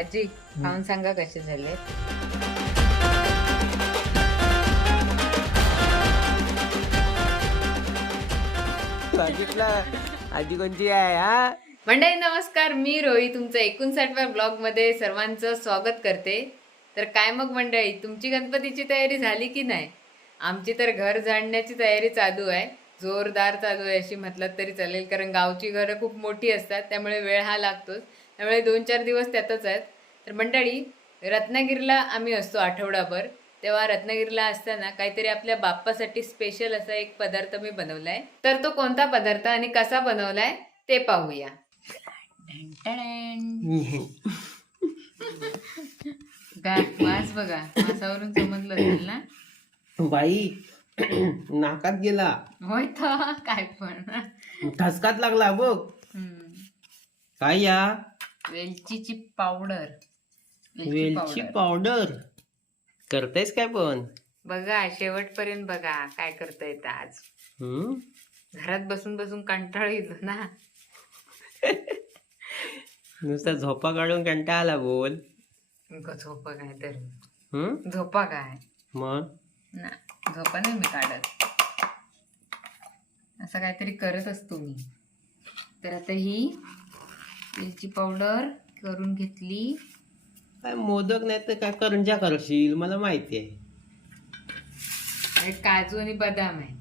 आजी खाऊन सांगा कसे झाले. बघितलं. आधी कोणची आहे हा? मंडळी नमस्कार. मी रोही तुमचं एकोणसाठव्या ब्लॉगमध्ये सर्वांचं स्वागत करते. तर काय मग मंडळी तुमची गणपतीची तयारी झाली की नाही? आमची तर घर झाडण्याची तयारी चालू आहे. जोरदार चालू आहे अशी म्हटलं तरी चालेल कारण गावची घरं खूप मोठी असतात त्यामुळे वेळ हा लागतोच. त्यामुळे दोन चार दिवस त्यातच आहेत. तर मंडळी रत्नागिरीला आम्ही असतो आठवडाभर. तेव्हा रत्नागिरीला असताना काहीतरी आपल्या बाप्पासाठी स्पेशल असा एक पदार्थ मी बनवलाय. तर तो कोणता पदार्थ आणि कसा बनवलाय ते पाहूया. वास बघा वासावरून समजलं असेल ना? बाई नाकात गेला. होय तर काय पण. ठसकात लागला बघ. काय या? वेलचीची पावडर. वेलची पावडर करतायस काय पण? बघा शेवटपर्यंत बघा काय करता येतं आज. हम्म? घरात बसून बसून कंटाळ येतो ना. नुसता झोपा काढून कंटाळा आला बोल. ग झोपा काय तर. हम्म? झोपा काय? मग? ना झोपा नाही मी काढत. असं काहीतरी करत असतो मी. तर आता ही वेलची पावडर करून घेतली. काय मोदक नाही तर काय करंजा करशील? मला माहिती आहे. काजू आणि बदाम आहेत.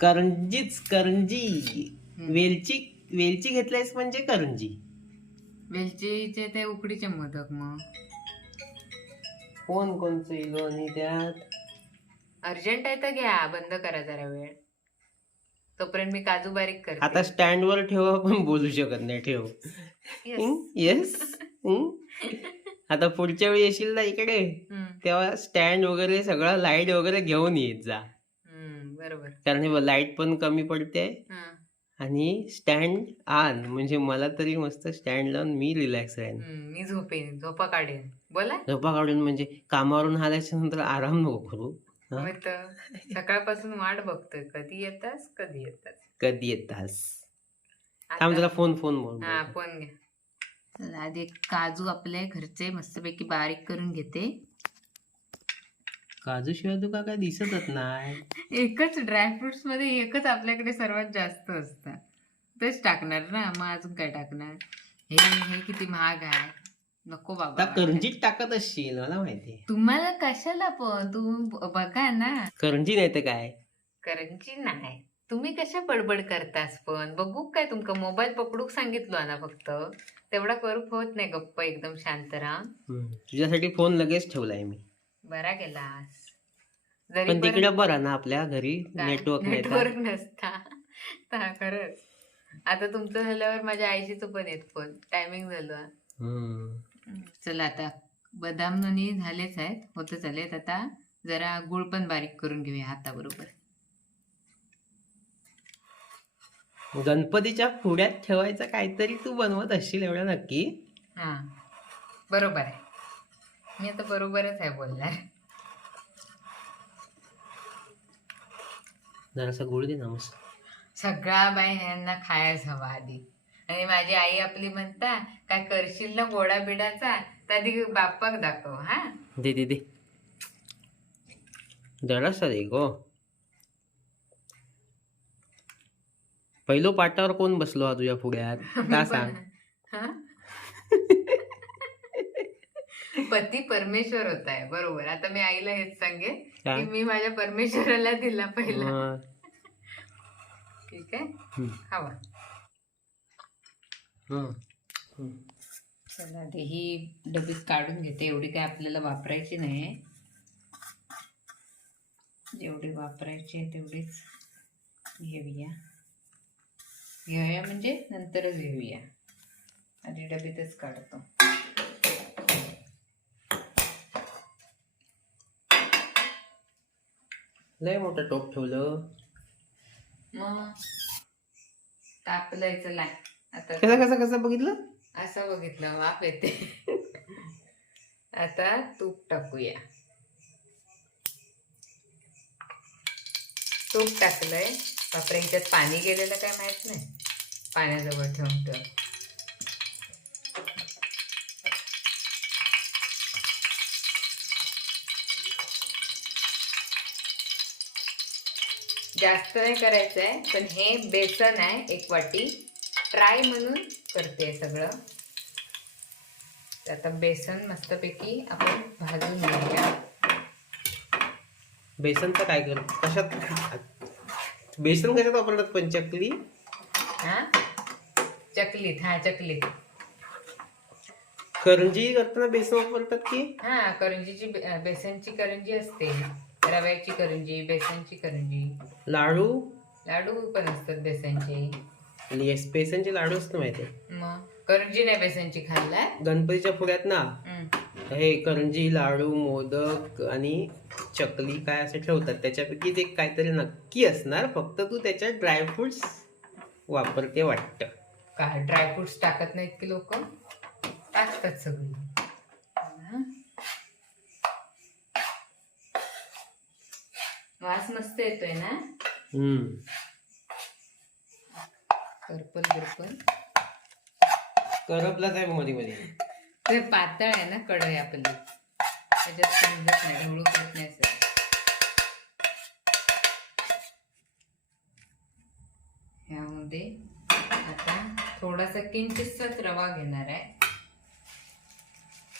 करंजीच करंजी. वेलची वेलची घेतलायस म्हणजे करंजी. वेलचीचे ते उकडीचे मोदक मग. कोण कोणचं इलो आणि त्यात? अर्जंट आहे तर घ्या बंद करा जरा वेळ. तोपर्यंत मी काजू बारीक करते. आता स्टँड वर ठेवा पण बोलू शकत नाही ठेव. Yes. येस आता पुढच्या वेळी येशील ना इकडे तेव्हा स्टँड वगैरे सगळं लाइट वगैरे घेऊन येत जा. बरोबर. कारण हे लाइट पण कमी पडते. आणि स्टँड आण म्हणजे मला तरी मस्त स्टँड लावून मी रिलॅक्स राहीन. मी झोपेन झोपा काढेन. बोला. झोपा काढून म्हणजे कामावरून आल्याच्यानंतर आराम नको करू. सकाळपासून वाट बघतोय. कधी येतास कधी येतास? कधी येतास? थांब जरा फोन फोन बोल हा फोन घ्या चला आधी काजू आपले घरचे मस्तपैकी बारीक करून घेते. काजू शिवाय तुका काय दिसतच नाही. एकच ड्रायफ्रुट्समध्ये एकच आपल्याकडे सर्वात जास्त असतं. तेच टाकणार ना मग अजून काय टाकणार? हे हे किती महाग आहे. नको बाबा. करंजीत टाकत असशील मला माहिती तुम्हाला कशाला पण? तुम्ही ब- बघा ना. करंजी नाही तर काय? करंजी नाही. तुम्ही कशा बडबड करतास पण? बघू काय तुमका. मोबाईल पकडूक सांगितलो ना फक्त. तेवढा करूक होत नाही गप्प एकदम शांत राहा. हम्म. तुझ्यासाठी फोन लगेच ठेवलाय मी. बरा गेलास जरी पण तिकडे बरं ना आपल्या घरी नेटवर्क नाही तर. नेटवर्क नसता. ता खरंच. आता तुमचं झाल्यावर माझ्या आईशीचं पण येत फोन टायमिंग झालं. हम्म. चला आता बदाम ननी झालेच आहेत. होत चालेत आता. जरा गुळ पण बारीक करून घेऊया हाताबरोबर. गणपतीच्या पुढ्यात ठेवायचं काहीतरी तू बनवत असशील एवढं नक्की. हा बरोबर आहे. मी आता बरोबरच आहे बोलणार. जरासा गुळ दे ना मस्त. सगळा बाई ह्यांना खायच हवा आधी. आणि माझी आई आपली म्हणता काय करशील ना गोडा बिडाचा? तर आधी बाप्पाक दाखव हा. दे दे दे. जरासा दे गो. पहिलो पाटावर कोण बसलो हा तुझ्या पुढ्यात का सांग? हा? पती परमेश्वर होत आहे बरोबर. आता मी आईला हेच सांगेन का? मी माझ्या परमेश्वराला दिला पहिला. ठीक आहे? हवा. चला आधी ही डबीत काढून घेते. एवढी काय आपल्याला वापरायची नाही. जेवढी वापरायची आहे तेवढीच घेऊया. घेऊया म्हणजे नंतरच घेऊया. आधी डबीतच काढतो. लय मोठं टोप ठेवलं. मग तापलंय चला आता कसं कसं कसं बघितलं? असं बघितलं वाफ येते. आता तूप टाकूया. तूप टाकलंय. बापरे ह्याच्यात पाणी गेलेलं काय माहीत नाही. पाण्याजवळ ठेवत जास्त नाही करायचं आहे पण हे बेसन आहे एक वाटी. ट्राय म्हणून करते सगळं. आता बेसन मस्तपैकी आपण भाजून घेऊया. तर काय करू? कशात? बेसन कशात वापरतात? पंचकली? हा? चकलीत हा चकलीत. करंजी करताना बेसन वापरतात की? हा करंजीची बे- अं, बेसनची करंजी असते. रव्याची करंजी बेसनची करंजी. लाडू? लाडू पण असतात बेसनचे. बेसनचे लाडू असतं माहिती मग करंजी नाही बेसनची खाल्लाय? गणपतीच्या फुग्यात ना? हम्म. हे करंजी लाडू मोदक आणि चकली काय असे ठेवतात? त्याच्यापैकी ते काहीतरी नक्की असणार. फक्त तू त्याच्यात ड्रायफ्रुट्स वापरते वाटतं. काय ड्रायफ्रुट्स टाकत नाहीत की लोक? टाकतात सगळी. वास मस्त येतोय ना? पर्पल बिरपल करपलाच आहे मध्ये मध्ये ते पातळ आहे ना कढई आपली. त्याच्यात समजत नाही ढवळू करत नाही असं. ह्यामध्ये आता थोडासा किंचितसाच रवा घेणार आहे.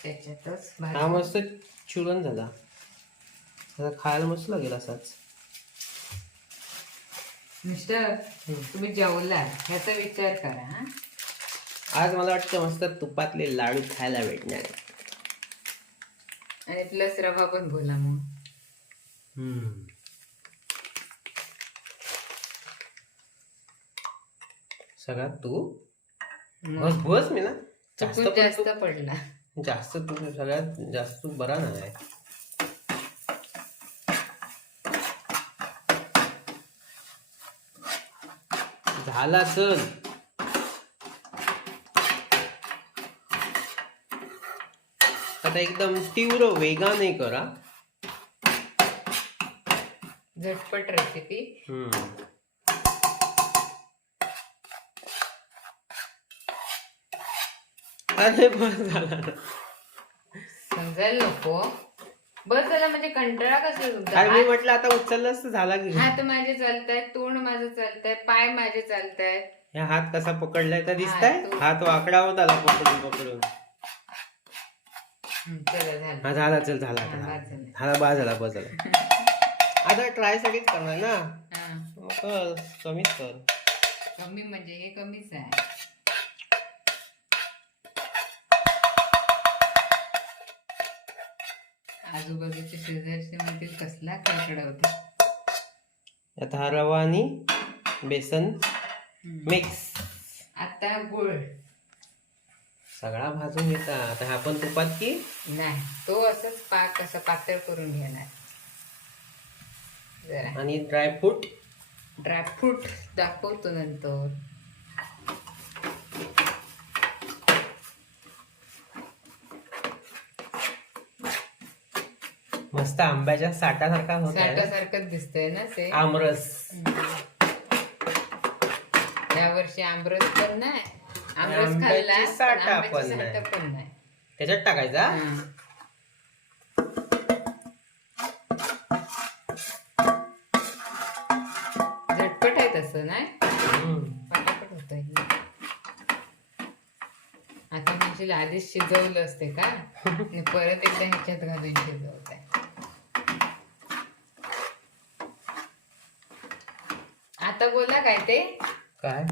त्याच्यातच हा भाजी मस्त चुरण झाला. आता खायला मस्त लागेल असाच. मिस्टर तुम्ही जेवला? ह्याचा विचार करा हा. आज मला वाटतं मस्त तुपातले लाडू खायला भेटणार. आणि प्लस रवा पण बोला मग. हम्म. सगळ्यात तू? बस बस मी ना. जास्त पण जास्त पडला जास्त तू सगळ्यात जास्त बरा नाही झाला चल आता एकदम तीव्र वेगाने करा. झटपट रेसिपी. हम्म. अरे बस झाला. ना. समजायला नको. बस झाला म्हणजे कंटाळा कसला तुमचा? अरे मी हात- म्हटलं आता उचललंच तर झाला की. हात माझे चालतायत तोंड माझं चालतंय पाय माझे चालतायत. हे हात कसा पकडलाय तर दिसताय? हा, तो- हात वाकडा होत आला पकडून पकडून. हं, चला झालं. हा झाला चल झाला हा, आता. झालं. झाला बा झाला बस झाला. आता ट्राय साठीच करणार ना? हा, मग कर कमीच कर. कमी म्हणजे हे कमीच आहे. आजूबाजूचे शेजारचे म्हणतील कसला कडकड होता. आता हा रवा आणि बेसन मिक्स. आता गुळ. सगळा भाजून घेता. आता हा पण तुपात की? नाही तो असंच पाक असं पातळ करून घेणार. जरा. आणि ड्रायफ्रूट ड्रायफ्रूट दाखवतो नंतर. मस्त आंब्याच्या साठासारखा होत आहे सारखं दिसतंय ना ते? आमरस. या वर्षी आमरस पण नाही. आमरस आंब्याची खाल्ला पण साठा आंब्याची पण साठा नाही. पण नाही. त्याच्यात टाकायचा? हा. झटपट आहे तसं नाही? हम्म. पटापट होत आता म्हणजे आधीच शिजवलं असते का? आणि परत एकदा ह्याच्यात घालून शिजवत. आहे आता बोला काय ते? काय?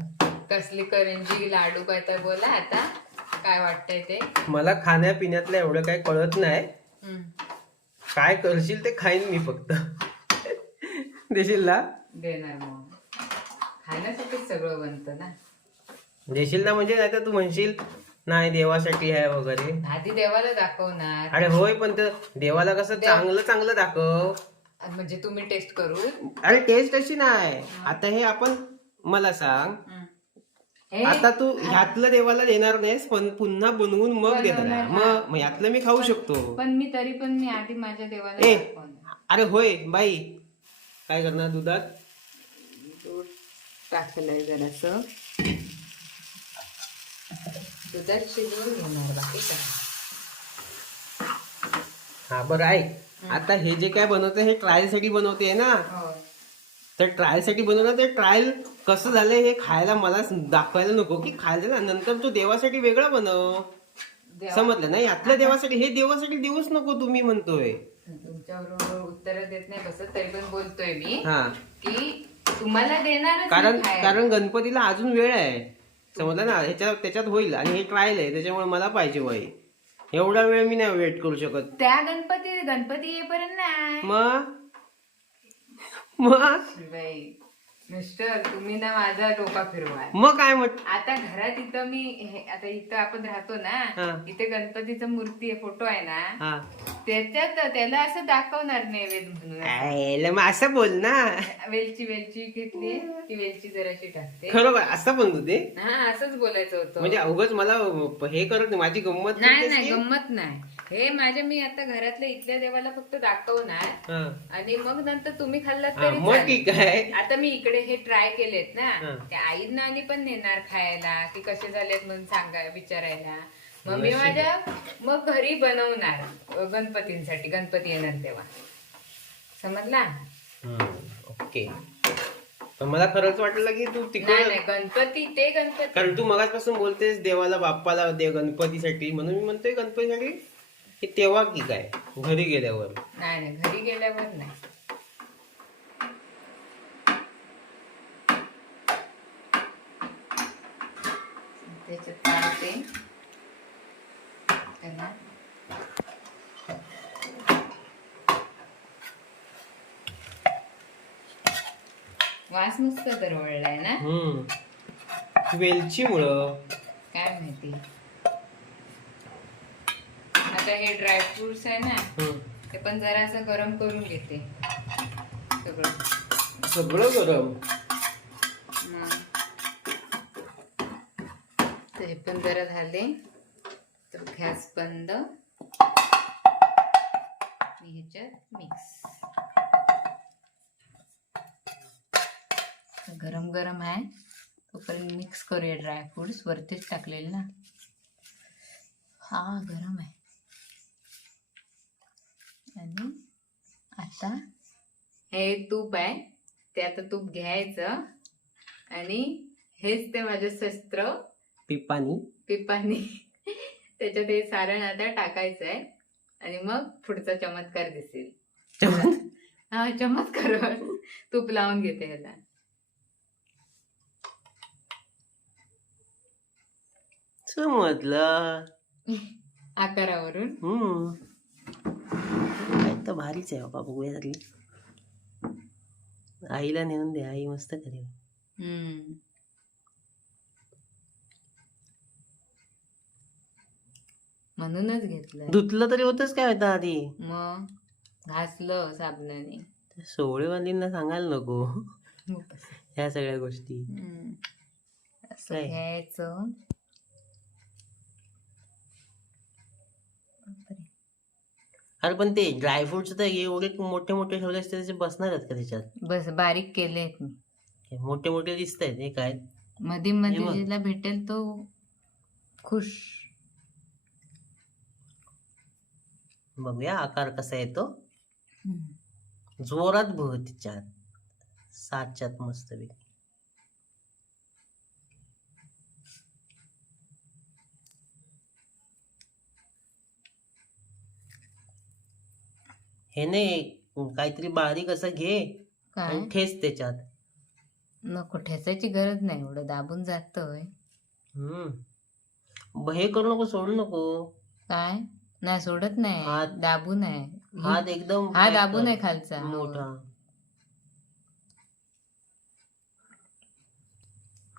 कसली करंजी लाडू काय तर बोला आता. काय वाटतंय ते? मला खाण्यापिण्यातलं एवढं काही कळत नाही. हम्म. काय करशील ते खाईन मी फक्त. देशील ना? देणार मग. खाण्यासाठीच सगळं बनतं ना. देशील ना म्हणजे नाही तर तू म्हणशील नाही देवासाठी आहे वगैरे. आधी देवाला दाखवणार. अरे होय पण ते देवाला कसं चांगलं चांगलं दाखव. म्हणजे तुम्ही टेस्ट करून? अरे टेस्ट अशी नाही. आता हे आपण मला सांग. हे आता तू ह्यातलं देवाला देणार नाहीस पण पुन्हा बनवून मग देणार. मग मग ह्यातलं मी खाऊ शकतो. पण मी तरी पण मी आधी माझ्या देवाला ए दाखवणार. अरे होय बाई. काय करणार दुधात? दूध टाकलंय जरासं. दुधात शिजवून घेणार बाकी काय. हा बरं ऐक. आता हे जे काय बनवते हे ट्रायलसाठी बनवते ना. हो. तर ट्रायलसाठी बनवलं तर ट्रायल कसं झालंय हे खायला मला दाखवायला नको की खायला ना नंतर तू देवासाठी वेगळं बनव. समजलं नाही? यातल्या देवासाठी हे देवासाठी देऊच नको तुम्ही म्हणतोय. तुमच्याबरोबर उत्तर देत नाही बसत तरी पण बोलतोय मी हा. की तुम्हाला देणारच कारण. कारण गणपतीला अजून वेळ आहे. समजलं ना? ह्याच्यात त्याच्यात होईल. आणि हे ट्रायल आहे त्याच्यामुळे मला पाहिजे वय. एवढा वेळ मी नाही वेट करू शकत. त्या गणपती गणपती येईपर्यंत नाही. मग? मग? बाई मिस्टर तुम्ही ना माझा डोका फिरवा मग काय म्हट आता घरात इथं मी हे- आता इथं आपण राहतो हा. ना इथे गणपतीचा मूर्ती आहे फोटो आहे ना हा. त्याच्यात त्याला असं दाखवणार नैवेद्य म्हणून. आयला मग असं बोल ना. वेलची वेलची घेतली की वेलची जराशी टाकते. खरोखर असं पण तू ते हा असंच बोलायचं होतं. म्हणजे अवघच मला हे करत नाही माझी गंमत नाही नाही की? गंमत नाही. हे माझ्या मी आता घरातल्या इथल्या देवाला फक्त दाखवणार. हा. आणि मग नंतर तुम्ही खाल्लात हा, तरी मग चालेल. ठीक आहे. आता मी इकडे हे ट्राय केलेत ना. त्या आईंना आणि पण नेणार खायला. की कसे झालेत म्हणून सांगा विचारायला. मग मी नशीब. माझ्या मग घरी बनवणार अ, गणपतींसाठी. गणपती येणार तेव्हा. समजला? ओके. पण मला खरंच वाटलं की तू नाही तिकडे नाही गणपती ते गणपती. कारण तू मगाचपासून बोलतेस देवाला बाप्पाला देव गणपतीसाठी. म्हणून मी म्हणतोय गणपतीसाठी की तेव्हा की काय? घरी गेल्यावर. नाही नाही घरी गेल्यावर नाही. त्याच्यात काढते. त्याला. वास मस्त दरवळलाय ना? हम्म. वेलची मुळं काय माहिती? आता हे ड्रायफ्रुट्स आहे ना. ते पण जरा असं गरम करून घेते. सगळं. सगळं गरम? ते पण जरा झाले. तर गॅस बंद. ह्याच्यात मिक्स गरम गरम आहे. तोपर्यंत मिक्स करूया ड्रायफ्रुट्स वरतीच टाकलेले ना. हा गरम आहे. आणि आता हे तूप आहे ते आता तूप घ्यायचं. आणि हेच ते माझं शस्त्र. पिपानी पिपाने त्याच्यात हे सारण आता टाकायचं आहे. आणि मग पुढचा चमत्कार दिसेल. हा चमत्कार. तूप लावून घेते ह्याला. समजलं. आकारावरून. तर भारीच आहे बाबा बघूया तरी. आईला नेऊन दे आई मस्त करेल. म्हणूनच घेतलं धुतलं तरी होतच काय होतं आधी? मग? घासलं साबणाने. सोहळेवालींना सांगायला नको. ह्या सगळ्या गोष्टी? घ्यायचं. अरे पण ते ड्रायफ्रुट्स तर एवढे मोठे मोठे ठेवले असते त्याचे बसणार आहेत का त्याच्यात? बस बारीक केले आहेत मी. हे मोठे मोठे दिसत आहेत हे काय? मध्ये हे मध्ये. जिला भेटेल तो खुश. बघूया आकार कसा येतो. जोरात बघ तिच्यात. साच्यात मस्त हे नाही काहीतरी बारीक असं घे काय? आणि ठेच त्याच्यात. नको ठेचायची गरज नाही एवढं दाबून जातोय हम्म. ब- हे करू नको सोडू नको. काय? नाही सोडत नाही. हात- दाबून आहे. हात एकदम हा दाबून कर. आहे खालचा. मोठा.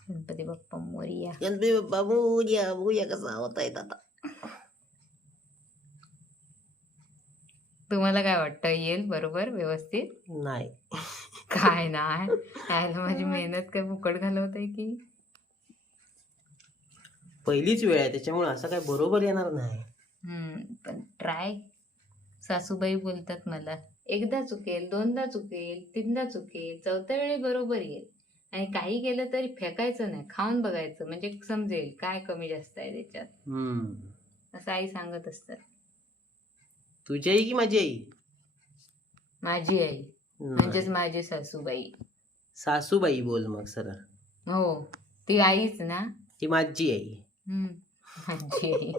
गणपती बाप्पा मोरिया. गणपती बाप्पा बघूया बघूया कसा होता येत आता तुम्हाला काय वाटतं? येईल बरोबर? व्यवस्थित? नाही. काय नाही यायला माझी मेहनत काय फुकट घालवत की? पहिलीच वेळ आहे त्याच्यामुळे असं काय बरोबर येणार नाही. हम्म, पण ट्राय. सासूबाई बोलतात मला एकदा चुकेल दोनदा चुकेल तीनदा चुकेल चौथ्या वेळी बरोबर येईल. आणि काही केलं तरी फेकायचं नाही खाऊन बघायचं म्हणजे समजेल काय कमी जास्त आहे त्याच्यात. हम्म. असं आई सांगत असतात. तुझी आई की माझी आई? माझी आई. म्हणजेच माझी सासूबाई. सासूबाई बोल मग सरळ. हो ती आईच ना? ती माझी आई. हम्म. माझी आई.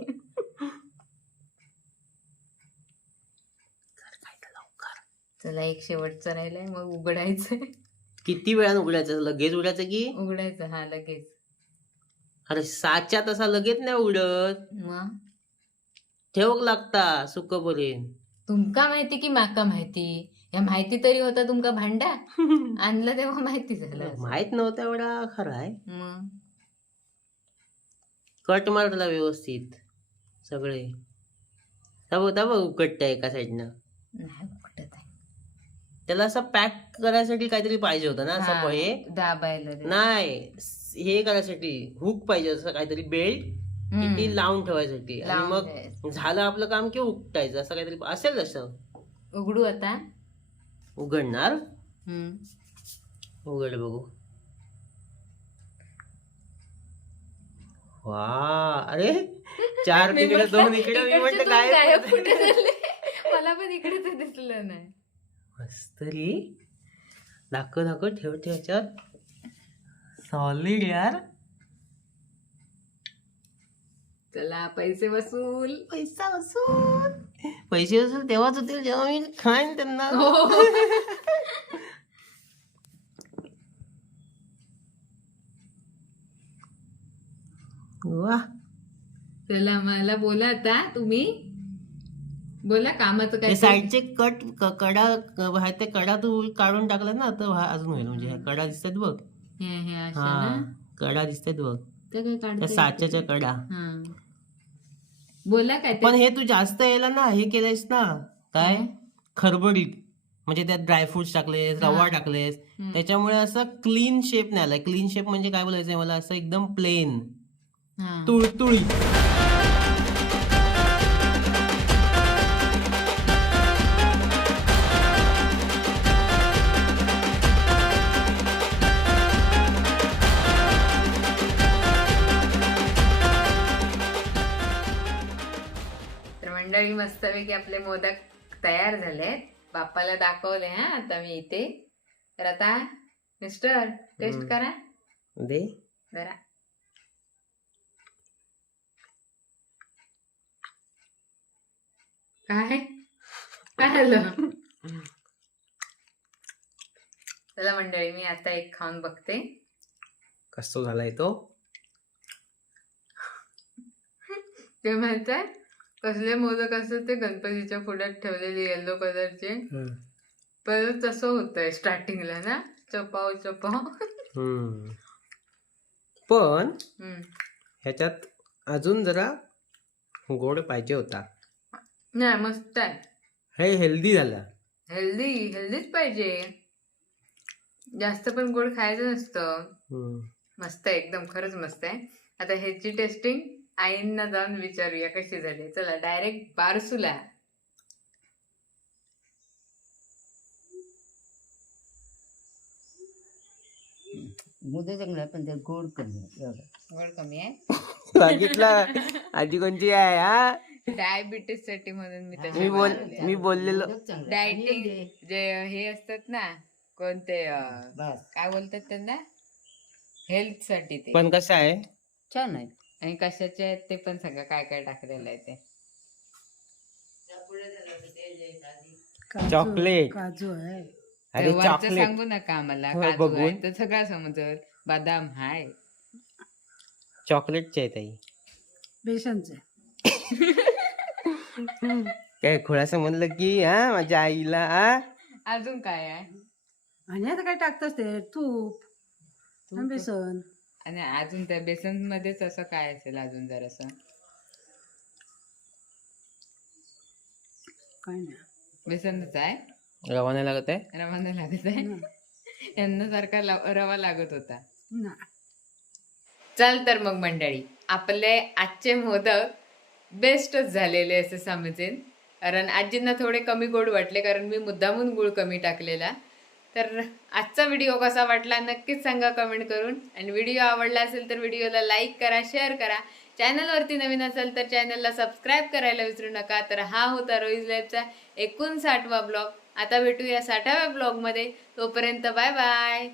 चला एक शेवटचं राहिलंय मग उघडायचं किती वेळानं उघडायचं? लगेच उघडायचं की? उघडायचं हा लगेच. अरे साच्या तसा लगेच नाही उघडत. मग? ठेवक लागता सुकपर्यंत तुमका माहिती की माका माहिती? या माहिती तरी होता तुमका भांडा? आणलं तेव्हा माहिती झालं माहीत नव्हता एवढा खरा आहे मग? कट मारला व्यवस्थित सगळे. दाबव उकटत एका साईडनं. नाही आहे. त्याला असं पॅक करायसाठी काहीतरी पाहिजे होतं ना असं हा, हे दाबायला. नाही स- हे करायसाठी हुक पाहिजे असं काहीतरी बेल्ट हम्म. ती लावून ठेवायसाठी आणि लावून मग ठेवायचं. झालं आपलं काम की उकटायचं. असं काहीतरी असेल तसं. उघडू आता. उघडणार? हम्म. उघड बघू. वा अरे चार मी तिकडे म्हटलं, दोन इकडे मी इकडचे म्हटलं दोन काय गायब कुठे झाले? मला पण इकडे तर दिसलं नाही. मस्त रे. दाखव दाखव ठेव ठेव ह्याच्यात सॉलिड यार. चला पैसे वसूल. पैसा वसूल. पैसे वसूल तेव्हाच होतील जेव्हा मी खाईन त्यांना. हो. वा. चला मला बोला आता तुम्ही. बोला कामाचं ते काय साईडचे कट क- कडा क- आहेत ते कडा तू काढून टाकला ना तर व्हा- अजून होईल. म्हणजे ह्या कडा दिसतात बघ. हे हे अशा हा ना? कडा दिसतात बघ. ते काय त्या काढते? साच्याच्या कडा. हा. बोला काय पण हे तू जास्त यायला ना हे केलंयस ना काय? खरबडीत म्हणजे त्यात ड्रायफ्रुट्स टाकलेस रवा टाकलेस. त्याच्यामुळे असं क्लीन शेप नाही आलाय क्लीन शेप म्हणजे काय बोलायचंय मला? असं एकदम प्लेन. तुळतुळी. मंडळी मस्तपैकी आपले मोदक तयार झालेत. बाप्पाला दाखवले हा आता मी इथे. तर आता मिस्टर टेस्ट. करा. दे. जरा काय? काय झालं? चला मंडळी मी आता एक खाऊन बघते. कसं झालाय तो? ते माहितीये कसले मोदक असतात ते गणपतीच्या पुढ्यात ठेवलेले येल्लो कलरचे परत तसं होतंय स्टार्टिंगला ना? चपाव चपाव. पण. ह्याच्यात अजून जरा गोड पाहिजे होता. नाही मस्त आहे. हे हेल्दी झाला. हेल्दी हेल्दीच पाहिजे. जास्त पण गोड खायचं नसतं. मस्त आहे एकदम खरंच मस्त आहे. आता ह्याची टेस्टिंग आईंना जाऊन विचारूया कशी झाली. चला डायरेक्ट बारसूला. मोदक चांगला पण ते गोड कमी गोड कमी आहे? बघितलं आजी कोणची आहे हा? डायबिटीससाठी म्हणून मी मी तशी बोल बनवली. मी बोललेलो. डायटिंग जे हे असतात ना कोणते अं, बस. काय बोलतात त्यांना? हेल्थसाठी ते. पण कसं आहे? छान आहे. आणि कशाचे आहेत ते पण सगळं काय काय टाकलेलं आहे ते. चॉकलेट. काजू आहे. अरे ते वरचं चॉकलेट. सांगू नका आम्हाला होय, काजू बघून. आहे तर सगळं समजत बदाम हाय. चॉकलेटचे आहे ताई. बेसनचे. काय खोळासं म्हणलं की हा माझ्या आईला हा? अजून काय आहे? आणि आता काय टाकतस ते? तूप. आणि बेसन. आणि अजून त्या बेसन मध्येच असं काय असेल अजून जर असं काय नाही. बेसनच आहे? रवा नाही लागत आहे? रवा नाही लागत आहे? यांना सारखा लाव- रवा लागत होता. चल तर मग मंडळी आपले आजचे मोदक बेस्टच झालेले असे समजेन. कारण आजींना थोडे कमी गोड वाटले कारण मी मुद्दामून गुळ कमी टाकलेला. तर आजचा व्हिडिओ कसा वाटला नक्कीच सांगा कमेंट करून. आणि व्हिडिओ आवडला असेल तर व्हिडिओला लाईक करा शेअर करा. चॅनलवरती नवीन असेल तर चॅनलला सबस्क्राईब करायला विसरू नका. तर हा होता रोहिज लाईफचा एकोणसाठवा ब्लॉग आता भेटूया साठाव्या ब्लॉगमध्ये तोपर्यंत बाय बाय